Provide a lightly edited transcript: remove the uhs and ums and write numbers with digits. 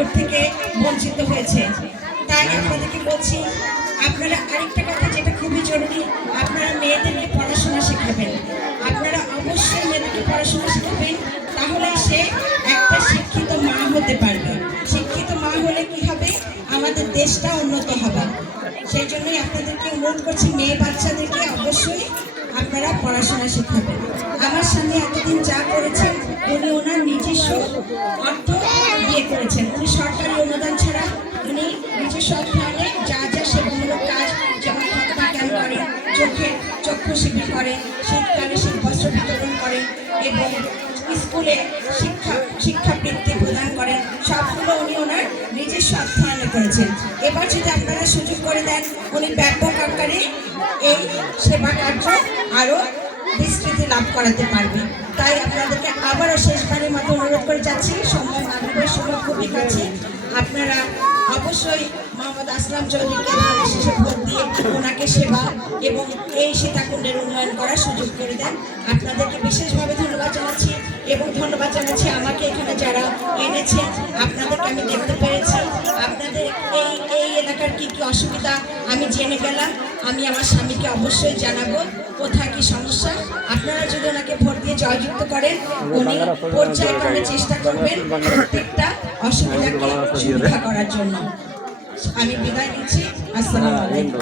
উপর থেকে বঞ্চিত হয়েছে। তাই আপনাদেরকে বলছি, আপনারা আরেকটা কথা যেটা খুবই জরুরি, আপনারা মেয়েদেরকে পড়াশোনা শেখাবেন। আপনারা অবশ্যই মেয়েদেরকে পড়াশোনা শেখাবেন, তাহলে সে একটা শিক্ষিত মা হতে পারবে। শিক্ষিত মা হলে কি হবে, আমাদের দেশটা উন্নত হবে। সেই জন্যই আপনাদেরকে অনুরোধ করছি, মেয়ে বাচ্চাদেরকে অবশ্যই আপনারা পড়াশোনা শেখাবেন। আমার স্বামী এতদিন যা করেছেন, উনি ওনার নিজস্ব অর্থ দিয়ে করেছেন। উনি সরকারি অনুদান ছাড়া উনি নিজস্ব অর্থায়নে যা যা সেবামূলক কাজ, যেমন খতবা ক্যাম্প করেন, চক্ষু শিবির করেন, শীতকালে শীত বস্ত্র বিতরণ করেন এবং স্কুলে শিক্ষাবৃত্তি প্রদান করেন, সবগুলো উনি ওনার নিজস্ব অর্থায়নে করেছেন। এবার যদি আপনারা সুযোগ করে দেন, উনি ব্যাপক আকারে এই সেবা কার্য আরও বিস্তৃতি লাভ করাতে পারবে। তাই আপনাদেরকে আবারও শেষবারের মতো অনুরোধ করে যাচ্ছি, সময় মাগরিবের সময় খুবই কাছে, আপনারা অবশ্যই মোহাম্মদ আসলাম চৌধুরীকে ধানের শীষে ভোট দিয়ে ওনাকে সেবা এবং এই সীতাকুণ্ডের উন্নয়ন করার সুযোগ করে দেন। আপনাদেরকে বিশেষভাবে ধন্যবাদ জানাচ্ছি এবং ধন্যবাদ জানাচ্ছি আমাকে এখানে যারা এনেছেন। আপনাদেরকে আমি দেখতে পেরেছি, আপনাদের এই এলাকার কি কি অসুবিধা আমি জেনে গেলাম। আমি আমার স্বামীকে অবশ্যই জানাবো কোথায় কি সমস্যা। আপনারা যদি ওনাকে ভোট দিয়ে জয়যুক্ত করেন, উনি পর্যায়ক্রমে চেষ্টা করবেন প্রত্যেকটা অসুবিধাকে সুবিধা করার জন্য। আমি বিদায় নিচ্ছি। আসসালামু আলাইকুম।